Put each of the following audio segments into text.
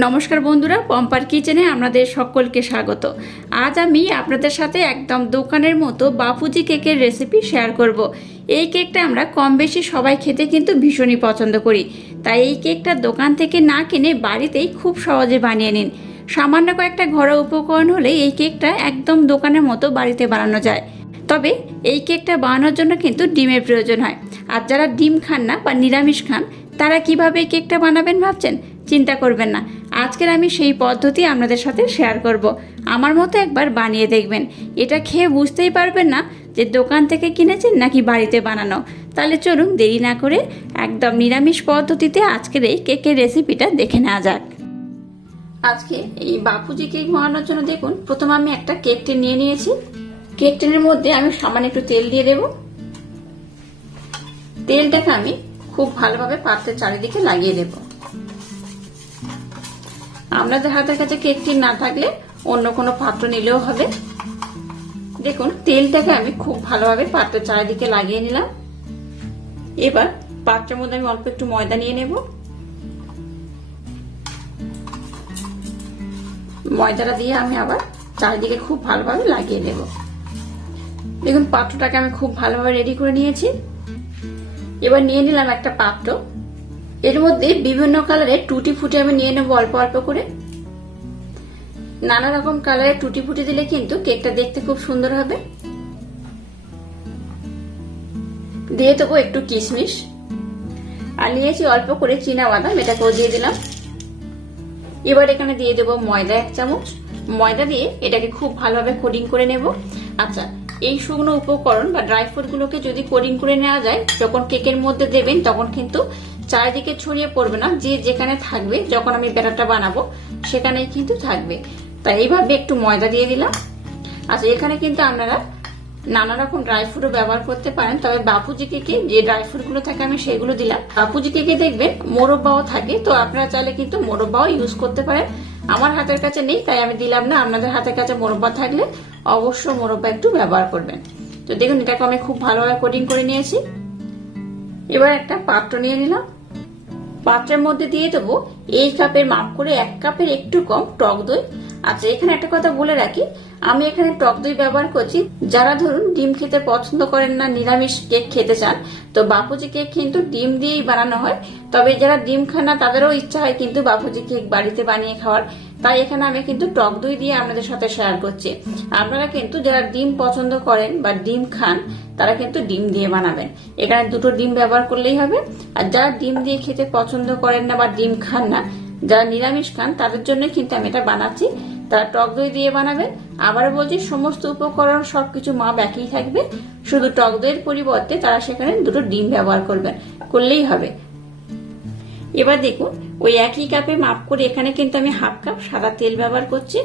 নমস্কার বন্ধুরা, পম্পার কিচেনে আপনাদের সকলকে স্বাগত। আজ আমি আপনাদের সাথে একদম দোকানের মতো বাপুজি কেকের রেসিপি শেয়ার করব। এই কেকটা আমরা কম বেশি সবাই খেতে কিন্তু ভীষণই পছন্দ করি, তাই এই কেকটা দোকান থেকে না কিনে বাড়িতেই খুব সহজে বানিয়ে নিন। সামান্য কয়েকটা ঘরোয়া উপকরণ হলেই এই কেকটা একদম দোকানের মতো বাড়িতে বানানো যায়। তবে এই কেকটা বানানোর জন্য কিন্তু ডিমের প্রয়োজন হয়। আর যারা ডিম খান না বা নিরামিষ খান, তারা কিভাবে এই কেকটা বানাবেন ভাবছেন? চিন্তা করবেন না, আজকের আমি সেই পদ্ধতি আপনাদের সাথে শেয়ার করব। আমার মতো একবার বানিয়ে দেখবেন, এটা খেয়ে বুঝতেই পারবেন না যে দোকান থেকে কিনেছেন নাকি বাড়িতে বানানো। তাহলে চলুন দেরি না করে একদম নিরামিষ পদ্ধতিতে আজকের এই কেকের রেসিপিটা দেখে নেওয়া যাক। আজকে এই বাপুজি কেক বানানোর জন্য দেখুন, প্রথমে আমি একটা কেক টিন নিয়ে নিয়েছি। কেক টিনের মধ্যে আমি সামান্য একটু তেল দিয়ে দেব। তেলটাকে আমি খুব ভালোভাবে পাত্রের চারিদিকে লাগিয়ে দেব। আপনাদের হাতের কাছে কেক টিন না থাকলে অন্য কোনো পাত্র নিলেও হবে। দেখুন, তেলটাকে আমি খুব ভালোভাবে পাত্রের চারিদিকে লাগিয়ে নিলাম। এবার পাত্রের মধ্যে আমি অল্প একটু ময়দা নিয়ে নেব। ময়দাটা দিয়ে আমি আবার চারিদিকে খুব ভালোভাবে লাগিয়ে নেব। দেখুন, পাত্রটাকে আমি খুব ভালোভাবে রেডি করে নিয়েছি। এবার নিয়ে নিলাম একটা পাত্র। এর মধ্যে বিভিন্ন কালারের টুটি ফুটি আমি নিয়ে নেব অল্প অল্প করে। নানা রকম কালারের টুটি ফুটি দিলে কিন্তু কেকটা দেখতে খুব সুন্দর হবে। দিয়ে দেবো একটু কিশমিশ, আর নিয়েছি অল্প করে চীনা বাদাম, এটাকেও দিয়ে দিলাম। এবার এখানে দিয়ে দেবো ময়দা 1 চামচ। ময়দা দিয়ে এটাকে খুব ভালোভাবে কোটিং করে নেব। আচ্ছা, এই শুকনো উপকরণ বা ড্রাই ফ্রুট গুলোকে যদি কোটিং করে নেওয়া যায়, যখন কেকের মধ্যে দেবেন তখন কিন্তু চারিদিকে ছড়িয়ে পড়বে না, যে যেখানে থাকবে যখন আমি ব্যাটারটা বানাবো সেখানেই কিন্তু থাকবে। তাই এইভাবে একটু ময়দা দিয়ে দিলাম। আচ্ছা, এখানে কিন্তু আপনারা নানা রকম ড্রাই ফ্রুটও ব্যবহার করতে পারেন, তবে বাপুজি কেকে যে ড্রাই ফ্রুট গুলো থাকে আমি সেগুলো দিলাম। বাপুজি কেকে দেখবেন মোরব্বাও থাকে, তো আপনারা চাইলে কিন্তু মোরব্বাও ইউজ করতে পারেন। আমার হাতের কাছে নেই তাই আমি দিলাম না। আপনাদের হাতের কাছে মোরব্বা থাকলে অবশ্য মোরব্বা একটু ব্যবহার করবেন। তো দেখুন, এটাকে আমি খুব ভালোভাবে কোটিং করে নিয়েছি। এবার একটা পাত্র নিয়ে নিলাম। পাত্রের মধ্যে দিয়ে দেবো এই কাপের মাপ করে 1 কাপের একটু কম টক দই। আচ্ছা, এখানে একটা কথা বলে রাখি, আমি এখানে টক দই ব্যবহার করছি। যারা ধরুন ডিম খেতে পছন্দ করেন না, নিরামিষ কেক খেতে চান, তো বাপুজি কেক কিন্তু ডিম দিয়েই বানানো হয়। তবে যারা ডিম খান না তাদেরও ইচ্ছা হয় কিন্তু বাপুজি কেক বাড়িতে বানিয়ে খাওয়ার, তাই এখানে আমি কিন্তু টক দই দিয়ে আপনাদের সাথে শেয়ার করছি। আপনারা কিন্তু যারা ডিম পছন্দ করেন বা ডিম খান তারা কিন্তু ডিম দিয়ে বানাবেন। এখানে 2টো ডিম ব্যবহার করলেই হবে। আর যারা ডিম দিয়ে খেতে পছন্দ করেন না বা ডিম খান না, যারা নিরামিষ খান, তাদের জন্য কিন্তু আমি এটা বানাচ্ছি। তারা টক দই দিয়ে বানাবেন। আবার বলছি, সমস্ত উপকরণ সবকিছু মাপ একই থাকবে, শুধু টক দইয়ের পরিবর্তে তারা সেখানে 2টো ডিম ব্যবহার করলেই হবে। এবার দেখুন, ওই একই কাপে মাপ করে এখানে কিন্তু আমি 1/2 কাপ সাদা তেল ব্যবহার করছি।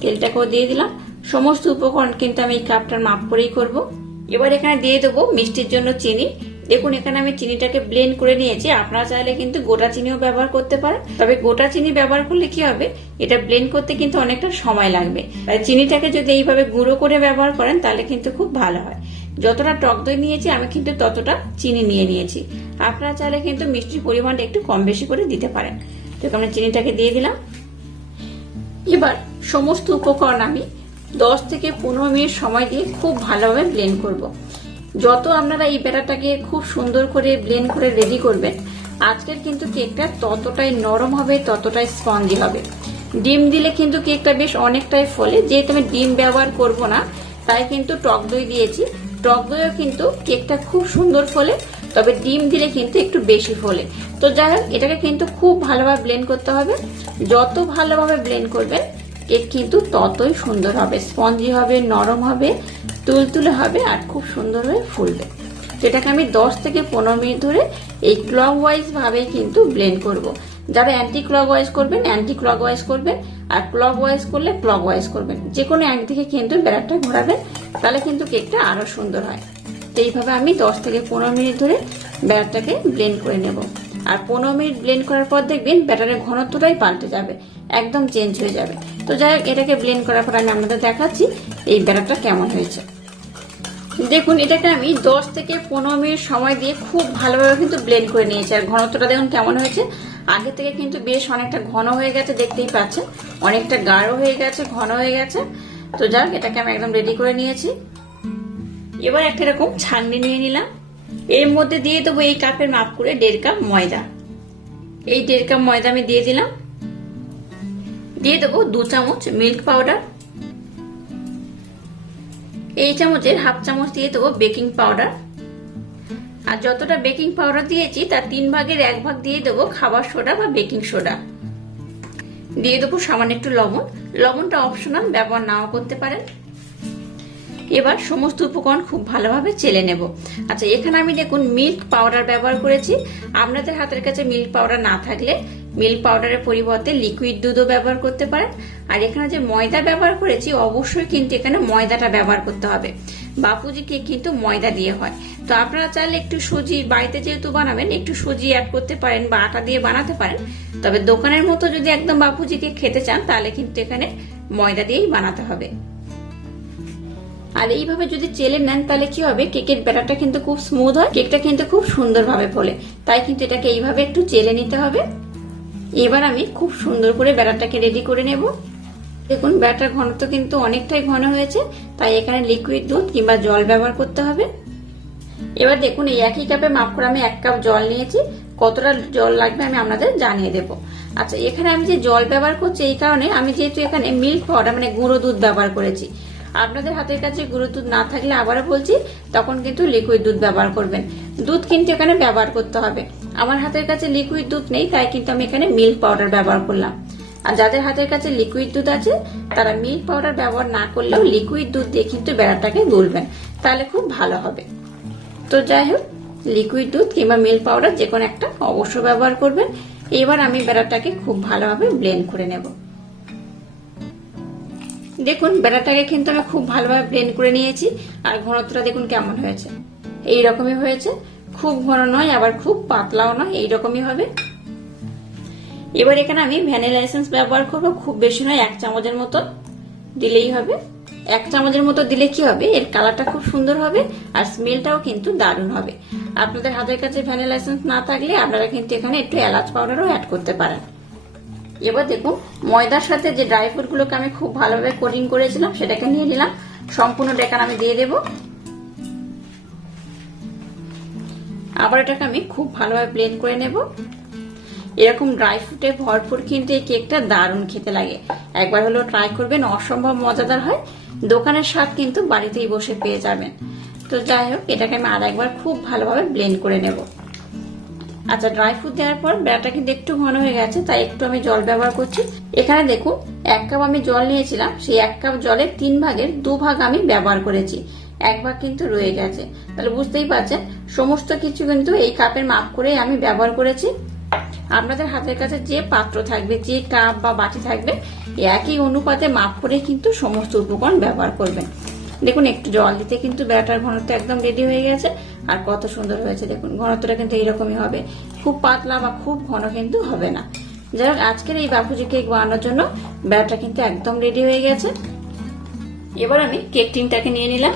তেলটাকেও দিয়ে দিলাম। সমস্ত উপকরণ কিন্তু আমি এই কাপটার মাপ করেই করব। এবার এখানে দিয়ে দেবো মিষ্টির জন্য চিনি। দেখুন, এখানে আমি চিনিটাকে ব্লেন্ড করে নিয়েছি। আপনারা চাইলে কিন্তু গোটা চিনিও ব্যবহার করতে পারেন, তবে গোটা চিনি ব্যবহার করলে কি হবে, এটা ব্লেন্ড করতে কিন্তু অনেকটা সময় লাগবে। তাই চিনিটাকে যদি এইভাবে গুঁড়ো করে ব্যবহার করেন তাহলে কিন্তু খুব ভালো হয়। যতটা টক দই নিয়েছি আমি কিন্তু ততটা চিনি নিয়ে নিয়েছি। আপনারা চাইলে কিন্তু মিষ্টির পরিমাণটা একটু কম বেশি করে দিতে পারেন। তো আমরা চিনিটাকে দিয়ে দিলাম। এবার সমস্ত উপকরণ আমি 10 থেকে 15 মিনিট সময় দিয়ে খুব ভালোভাবে ব্লেন্ড করব। যত আপনারা এই ব্যাটারটাকে খুব সুন্দর করে ব্লেন্ড করে রেডি করবেন, আজকের কিন্তু কেকটা ততটাই নরম হবে, ততটাই স্পঞ্জি হবে। ডিম দিলে কিন্তু কেকটা বেশ অনেকটাই ফলে। যেহেতু আমি ডিম ব্যবহার করব না, তাই কিন্তু টক দই দিয়েছি। টক দইও কিন্তু কেকটা খুব সুন্দর ফলে, তবে ডিম দিলে কিন্তু একটু বেশি ফলে। তো যাই হোক, এটাকে কিন্তু খুব ভালোভাবে ব্লেন্ড করতে হবে। যত ভালোভাবে ব্লেন্ড করবেন কেক কিন্তু ততই সুন্দর হবে, স্পঞ্জি হবে, নরম হবে, তুলতুলে হবে, আর খুব সুন্দর হয়ে ফুলবে। এটাকে আমি 10 থেকে 15 মিনিট ধরে এই ক্লকওয়াইজ ভাবে কিন্তু ব্লেন্ড করব। যারা অ্যান্টি ক্লকওয়াইজ করবেন অ্যান্টি ক্লকওয়াইজ করবেন, আর ক্লকওয়াইজ করলে ক্লকওয়াইজ করবেন। যে কোনো একদিকে কিন্তু ব্যাটারটা ঘোরাবেন, তাহলে কিন্তু কেকটা আরো সুন্দর হয়। তো এইভাবে আমি 10 থেকে 15 মিনিট ধরে ব্যাটারটাকে ব্লেন্ড করে নেব। আর 15 মিনিট ব্লেন্ড করার পর দেখবেন ব্যাটারের ঘনত্বটাই পাল্টে যাবে, একদম চেঞ্জ হয়ে যাবে। তো যাই হোক, এটাকে ব্লেন্ড করার পর আমি আপনাদের দেখাচ্ছি এই ব্যাটারটা কেমন হয়েছে। দেখুন, এটাকে আমি 10 থেকে 15 মিনিট সময় দিয়ে খুব ভালোভাবে কিন্তু ব্লেন্ড করে নিয়েছি। আর ঘনত্বটা দেখুন কেমন হয়েছে। আগে থেকে কিন্তু বেশ অনেকটা ঘন হয়ে গেছে, দেখতেই পাচ্ছেন অনেকটা গাঢ় হয়ে গেছে, ঘন হয়ে গেছে। তো যাক, এটাকে আমি একদম রেডি করে নিয়েছি। এবার একটা এরকম ছাঁকনি নিয়ে নিলাম। এর মধ্যে দিয়ে দেবো এই কাপের মাপ করে 1.5 কাপ ময়দা। এই 1.5 কাপ ময়দা আমি দিয়ে দিলাম। দিয়ে দেবো 2 চামচ মিল্ক পাউডার। এই চামচের হাফ চামচ দিয়ে দেবো বেকিং পাউডার। আর যতটা বেকিং পাউডার দিয়েছি তার 3 ভাগের 1 ভাগ দিয়ে দেবো খাবার সোডা বা বেকিং সোডা। দিয়ে দেবো সামান্য একটু লবণ। লবণটা অপশনাল, ব্যবহার নাও করতে পারেন। এবার সমস্ত উপকরণ খুব ভালোভাবে চেলে নেব। আচ্ছা, এখানে আমি দেখুন মিল্ক পাউডার ব্যবহার করেছি। আপনাদের হাতের কাছে মিল্ক পাউডার না থাকলে মিল্ক পাউডারের পরিবর্তে লিকুইড দুধও ব্যবহার করতে পারেন। আর এখানে যে ময়দা ব্যবহার করেছি, অবশ্যই কিন্তু এখানে ময়দাটা ব্যবহার করতে হবে। বাপুজি কেক কিন্তু ময়দা দিয়ে হয়। তো আপনারা চাইলে একটু সুজি, বাড়িতে যেহেতু বানাবেন একটু সুজি অ্যাড করতে পারেন বা আটা দিয়ে বানাতে পারেন। তবে দোকানের মতো যদি একদম বাপুজি কেক খেতে চান তাহলে কিন্তু এখানে ময়দা দিয়েই বানাতে হবে। আর এইভাবে যদি চেলে নেন তাহলে কি হবে, কেকের ব্যাটারটা কিন্তু খুব স্মুথ হয়, কেকটা কিন্তু খুব সুন্দরভাবে ফোলে। তাই কিন্তু এটাকে এইভাবে একটু চেলে নিতে হবে। এবার আমি খুব সুন্দর করে ব্যাটারটাকে রেডি করে নেব। দেখুন ব্যাটার ঘনত্ব কিন্তু অনেকটাই ঘন হয়েছে, তাই এখানে লিকুইড দুধ কিংবা জল ব্যবহার করতে হবে। এবার দেখুন এই একই কাপে মাপ করে আমি 1 কাপ জল নিয়েছি। কতটা জল লাগবে আমি আপনাদের জানিয়ে দেব। আচ্ছা, এখানে আমি যে জল ব্যবহার করছি এই কারণে, আমি যেহেতু এখানে মিল্ক পাউডার মানে গুঁড়ো দুধ ব্যবহার করেছি। আপনাদের হাতের কাছে গুঁড়ো দুধ না থাকলে আবারও বলছি, তখন কিন্তু লিকুইড দুধ ব্যবহার করবেন। দুধ কিন্তু এখানে ব্যবহার করতে হবে। আমার হাতের কাছে লিকুইড দুধ নেই, তাই কিন্তু আমি এখানে মিল্ক পাউডার ব্যবহার করলাম। আর যাদের হাতের কাছে লিকুইড দুধ আছে তারা মিল্ক পাউডার ব্যবহার না করলেও লিকুইড দুধ দিয়ে কিন্তু ব্যাটারটাকে গুলবেন, তাহলে খুব ভালো হবে। তো যাই হোক, লিকুইড দুধ কিংবা মিল্ক পাউডার যে কোনো একটা অবশ্য ব্যবহার করবেন। এবার আমি ব্যাটারটাকে খুব ভালোভাবে ব্লেন্ড করে নেব। দেখুন ব্যাটারটাকে কিন্তু আমি খুব ভালোভাবে ব্লেন্ড করে নিয়েছি। আর ঘনত্বটা দেখুন কেমন হয়েছে, এইরকমই হয়েছে। খুব ঘন নয় আবার খুব পাতলাও নয়, এইরকমই হবে। এবার এখানে আমি ভ্যানিলা এসেন্স ব্যবহার করব। খুব বেশি নয়, 1 চামচের মতো দিলেই হবে। 1 চামচের মতো দিলে কি হবে, এর কালারটা খুব সুন্দর হবে আর স্মেলটাও কিন্তু দারুণ হবে। আপনাদের হাতের কাছে ভ্যানিলা এসেন্স না থাকলে আপনারা কিন্তু এখানে একটু এলাচ পাউডারও অ্যাড করতে পারেন। এবার দেখুন ময়দার সাথে যে ড্রাই ফ্রুট গুলোকে আমি খুব ভালোভাবে কোটিং করেছিলাম সেটাকে নিয়ে নিলাম। সম্পূর্ণ ডেকান আমি দিয়ে দেব। আবার এটাকে আমি খুব ভালোভাবে ব্লেন্ড করে নেব। এরকম ড্রাই ফ্রুটে ভরপুর কিন্তু এই কেকটা দারুণ খেতে লাগে। একবার হলো ট্রাই করবেন, অসম্ভব মজাদার হয়। দোকানের স্বাদ কিন্তু বাড়িতেই বসে পেয়ে যাবেন। তো যাই হোক, এটাকে আমি আরেকবার খুব ভালোভাবে ব্লেন্ড করে নেব। আচ্ছা, ড্রাই ফ্রুট দেওয়ার পর ব্যাটারটা কিন্তু একটু ঘন হয়ে গেছে, তাই একটু আমি জল ব্যবহার করছি। এখানে দেখুন 1 কাপ আমি জল নিয়েছিলাম, সেই 1 কাপ জলের 3 ভাগের 2 ভাগ আমি ব্যবহার করেছি। 1 ভাগ কিন্তু রয়ে গেছে। তাহলে বুঝতেই পারছেন সমস্ত কিছু কিন্তু এই কাপের মাপ করে আমি ব্যবহার করেছি। আপনাদের হাতের কাছে যে পাত্র থাকবে, যে কাপ বা বাটি থাকবে, একই অনুপাতে মাপ করে কিন্তু সমস্ত উপকরণ ব্যবহার করবেন। দেখুন একটু জল দিতে কিন্তু ব্যাটার ঘনত্ব একদম রেডি হয়ে গেছে। আর কত সুন্দর হয়েছে দেখুন, ঘনত্বটা কিন্তু এইরকমই হবে, খুব পাতলা বা খুব ঘন কিন্তু হবে না। যাই হোক, আজকের এই বাপুজি কেক বানানোর জন্য ব্যাটারটা কিন্তু একদম রেডি হয়ে গেছে। এবার আমি কেক টিনটাকে নিয়ে নিলাম।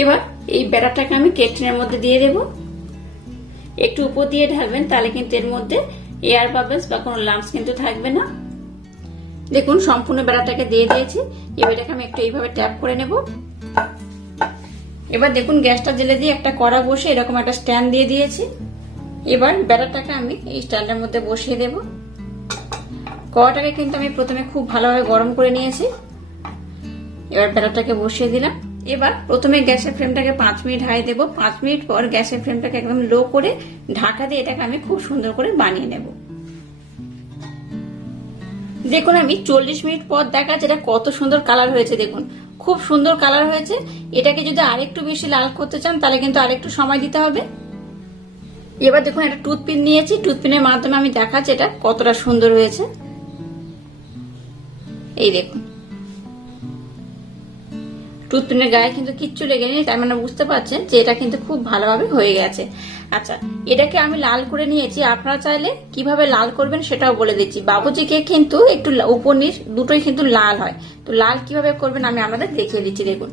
এবার এই ব্যাটারটাকে আমি কেক টিনের মধ্যে দিয়ে দেব। একটু উপর দিয়ে ঢালবেন, তাহলে কিন্তু এর মধ্যে এয়ার বাবলস বা কোনো লাম্পস কিন্তু থাকবে না। দেখুন সম্পূর্ণ ব্যাটারটাকে দিয়ে দিয়েছি। এবার এটাকে আমি একটু এইভাবে ট্যাপ করে নেব। এবার দেখুন গ্যাসটা জ্বেলে দিয়ে একটা কড়া বসে এরকম একটা স্ট্যান্ড দিয়ে দিয়েছি। এবার ব্যাটারটাকে আমি এই স্ট্যান্ডের মধ্যে বসিয়ে দেব। কড়াটাকে কিন্তু আমি প্রথমে খুব ভালোভাবে গরম করে নিয়েছি। এবার ব্যাটারটাকে বসিয়ে দিলাম। এবার প্রথমে গ্যাসের ফ্লেমটাকে 5 মিনিট হাই দেব। 5 মিনিট পর গ্যাসের ফ্লেমটাকে একদম লো করে ঢাকা দিয়ে এটাকে আমি খুব সুন্দর করে বানিয়ে নেব। দেখুন আমি 40 মিনিট পর দেখাচ্ছি এটা কত সুন্দর কালার হয়েছে। দেখুন খুব সুন্দর কালার হয়েছে। এটাকে যদি আরেকটু বেশি লাল করতে চান তাহলে কিন্তু আরেকটু সময় দিতে হবে। এবার দেখুন একটা টুথপিন নিয়েছি, টুথপিনের মাধ্যমে আমি দেখাচ্ছি এটা কতটা সুন্দর হয়েছে। এই দেখুন টুথপিনের গায়ে কিন্তু কিচ্ছু লেগে নেই, তার মানে বুঝতে পারছেন যে এটা কিন্তু খুব ভালোভাবে হয়ে গেছে। আচ্ছা, এটাকে আমি লাল করে নিয়েছি। আপনারা চাইলে কিভাবে লাল করবেন সেটাও বলে দিচ্ছি। বাবুজি কেক কিন্তু একটু উপর নিচ দুটোই কিন্তু লাল হয়। তো লাল কিভাবে করবেন আমি আপনাদের দেখিয়ে দিচ্ছি। দেখুন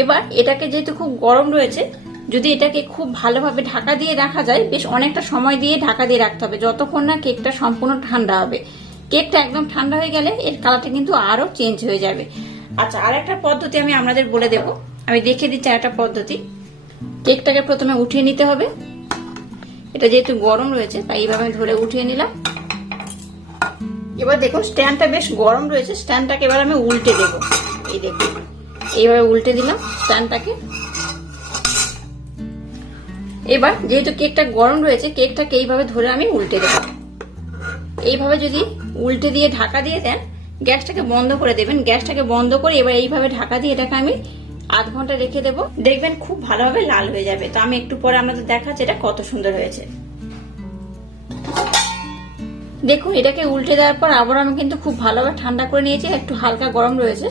এবার এটাকে যেহেতু খুব গরম রয়েছে যদি এটাকে খুব ভালোভাবে ঢাকা দিয়ে রাখা যায়, বেশ অনেকটা সময় দিয়ে ঢাকা দিয়ে রাখতে হবে যতক্ষণ না কেকটা সম্পূর্ণ ঠান্ডা হবে। কেকটা একদম ঠান্ডা হয়ে গেলে এর কালারটা কিন্তু আরো চেঞ্জ হয়ে যাবে। আচ্ছা, আর একটা পদ্ধতি আমি আপনাদের বলে দেব, আমি দেখিয়ে দিচ্ছি একটা পদ্ধতি। কেকটাকে প্রথমে উঠিয়ে নিতে হবে। এটা যেহেতু গরম রয়েছে তাই এইভাবে ধরে উঠিয়ে নিলাম। এবার দেখুন স্ট্যান্ডটা বেশ গরম রয়েছে, স্ট্যান্ডটাকে এবার আমি উল্টে দেব। এই দেখুন এইভাবে উল্টে দিলাম স্ট্যান্ডটাকে। এবার যেহেতু কেকটা গরম রয়েছে, কেকটাকে এইভাবে ধরে আমি উল্টে দেব। এইভাবে যদি উল্টে দিয়ে ঢাকা দিয়ে দেন, গ্যাসটাকে বন্ধ করে দেবেন। গ্যাসটাকে বন্ধ করে এবার এইভাবে ঢাকা দিয়ে এটাকে আমি আধ ঘন্টা রেখে দেবো। দেখবেন খুব ভালোভাবে লাল হয়ে যাবে। তো আমি একটু পরে আপনাদের দেখাচ্ছি এটা কত সুন্দর হয়েছে। দেখুন এটাকে উল্টে দেওয়ার পর আবার আমি কিন্তু খুব ভালোভাবে ঠান্ডা করে নিয়েছি। একটু হালকা গরম রয়েছে,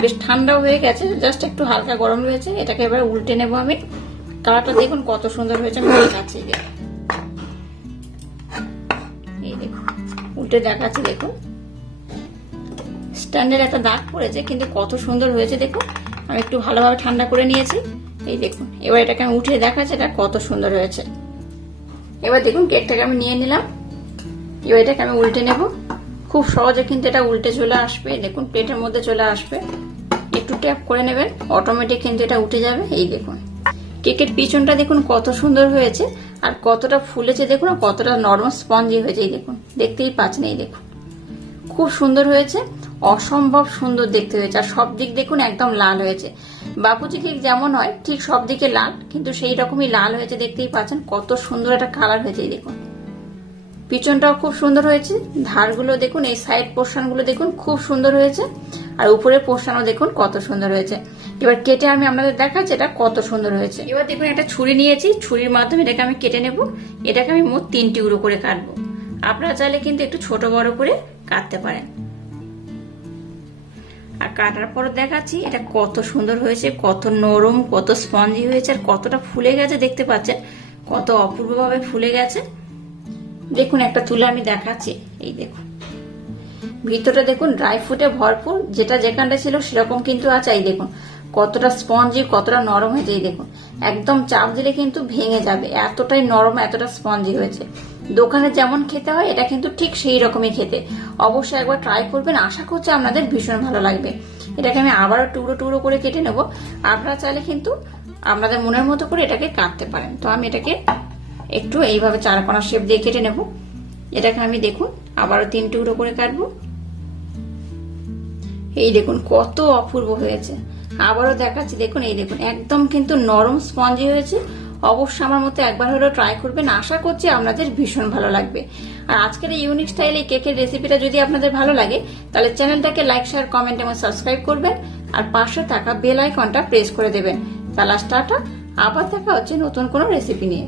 বেশ ঠান্ডাও হয়ে গেছে, জাস্ট একটু হালকা গরম রয়েছে। এটাকে এবার উল্টে নেব আমি। কালারটা দেখুন কত সুন্দর হয়েছে, আমি দেখাচ্ছি। এই দেখুন উল্টে দেখাচ্ছি। দেখুন স্ট্যান্ডের একটা দাগ পড়েছে, কিন্তু কত সুন্দর হয়েছে। দেখুন আমি একটু ভালোভাবে ঠান্ডা করে নিয়েছি। এই দেখুন এবার এটাকে আমি উঠিয়ে দেখাচ্ছি এটা কত সুন্দর হয়েছে। এবার দেখুন কেকটাকে আমি নিয়ে নিলাম। এবার এটাকে আমি উল্টে নেব। খুব সহজে কিন্তু এটা উল্টে চলে আসবে। দেখুন প্লেটের মধ্যে চলে আসবে। একটু ট্যাপ করে নেবেন, অটোমেটিক কিন্তু এটা উঠে যাবে। এই দেখুন কেকের পিছনটা দেখুন কত সুন্দর হয়েছে, আর কতটা ফুলেছে দেখুন, আর কতটা নরম স্পঞ্জি হয়েছে। এই দেখুন দেখতেই পাচ্ছেন। এই দেখুন খুব সুন্দর হয়েছে, অসম্ভব সুন্দর দেখতে হয়েছে। আর সব দিক দেখুন একদম লাল হয়েছে। বাপুজি কেক যেমন হয় ঠিক সব দিকে লাল, কিন্তু সেই রকমই লাল হয়েছে। দেখতেই পাচ্ছেন কত সুন্দর একটা কালার হয়েছে। এই দেখুন পিছনটাও খুব সুন্দর হয়েছে, ধারগুলো দেখুন, এই সাইড পোর্শন গুলো দেখুন খুব সুন্দর হয়েছে, আর উপরের পোর্শনও দেখুন কত সুন্দর হয়েছে। এবার কেটে আমি আপনাদের দেখাচ্ছি এটা কত সুন্দর হয়েছে। এবার দেখুন একটা ছুরি নিয়েছি, ছুরির মাধ্যমে এটাকে আমি কেটে নেব। এটাকে আমি মোট 3 টুকরো করে কাটবো। আপনারা চাইলে কিন্তু একটু ছোট বড় করে কাটতে পারেন। আর কাটার পর দেখাচ্ছি এটা কত সুন্দর হয়েছে, কত নরম, কত স্পঞ্জি হয়েছে, আর কতটা ফুলে গেছে দেখতে পাচ্ছেন, কত অপূর্বভাবে ফুলে গেছে। দেখুন একটা তুলে আমি দেখাচ্ছি। এই দেখুন ভিতরটা দেখুন ড্রাই ফ্রুটে ভরপুর, যেটা যেখানটা ছিল সেরকম কিন্তু আছে। এই দেখুন কতটা স্পঞ্জি, কতটা নরম হয়েছে। এই দেখুন একদম চাপ দিলে কিন্তু ভেঙে যাবে, এতটাই নরম, এতটা স্পঞ্জি হয়েছে। দোকানে যেমন খেতে হয় এটা কিন্তু ঠিক সেই রকমই খেতে। অবশ্যই একবার ট্রাই করবেন, আশা করছি আপনাদের ভীষণ ভালো লাগবে। এটাকে আমি আবারও টুকরো টুকরো করে কেটে নেব। আপনারা চাইলে কিন্তু আপনাদের মনের মতো করে এটাকে কাটতে পারেন। তো আমি এটাকে একটু এইভাবে চারকোনা শেপ দিয়ে কেটে নেব। এটাকে আমি দেখুন আবারও 3 টুকরো করে কাটবো। এই দেখুন কত অপূর্ব হয়েছে। আবারও দেখাচ্ছি দেখুন, এই দেখুন একদম কিন্তু নরম স্পঞ্জি হয়েছে। অবশ্যই আমার মতো একবার হলেও ট্রাই করবেন, আশা করছি আপনাদের ভীষণ ভালো লাগবে। আর আজকের এই ইউনিক স্টাইল এই কেকের রেসিপিটা যদি আপনাদের ভালো লাগে তাহলে চ্যানেলটাকে লাইক, শেয়ার, কমেন্ট এবং সাবস্ক্রাইব করবেন, আর পাশে থাকা বেল আইকনটা প্রেস করে দেবেন। তাহলে টাটা, আবার দেখা হচ্ছে নতুন কোনো রেসিপি নিয়ে।